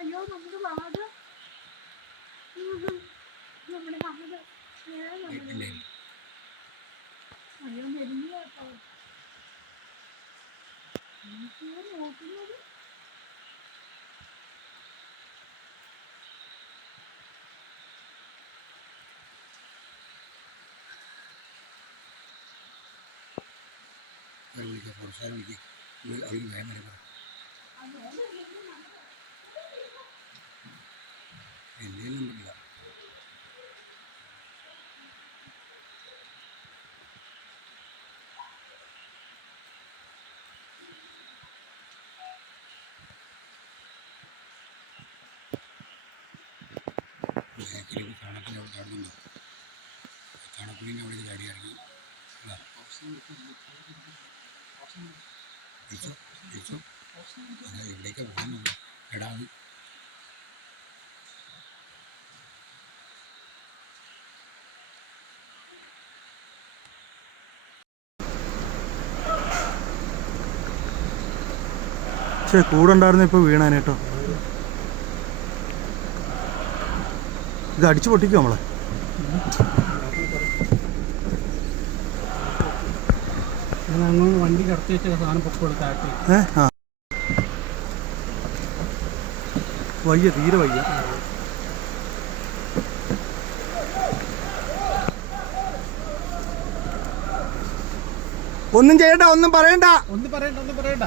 അയ്യോ നമ്മുടെ വാദ നമ്മുടെ വാദ അയ്യോ മെരുങ്ങി കേട്ടോ നോക്കുന്നത് Gracias por estar aquí. Bakery കാണത്തിൽ അവിടെ ചാടുന്നുണ്ടോ കണക്കുലിന്റെ അവിടെ ചാടി. വിളിച്ചോ വിളിച്ചോ. അങ്ങനെ എവിടേക്കാ പോകുന്നത് എടാ അത് പക്ഷേ കൂടെ ഉണ്ടായിരുന്ന ഇപ്പോൾ വീണാൻ കേട്ടോ. ഇത് അടിച്ചു പൊട്ടിക്കോ നമ്മളെ? വണ്ടി കടത്തി വെച്ച സാധനം താഴ്ത്തി ഏ? ആ. വയ്യ തീരെ വയ്യ. ഒന്നും ചെയ്യണ്ട ഒന്നും പറയണ്ട. ഒന്നും പറയണ്ട ഒന്നും പറയണ്ട.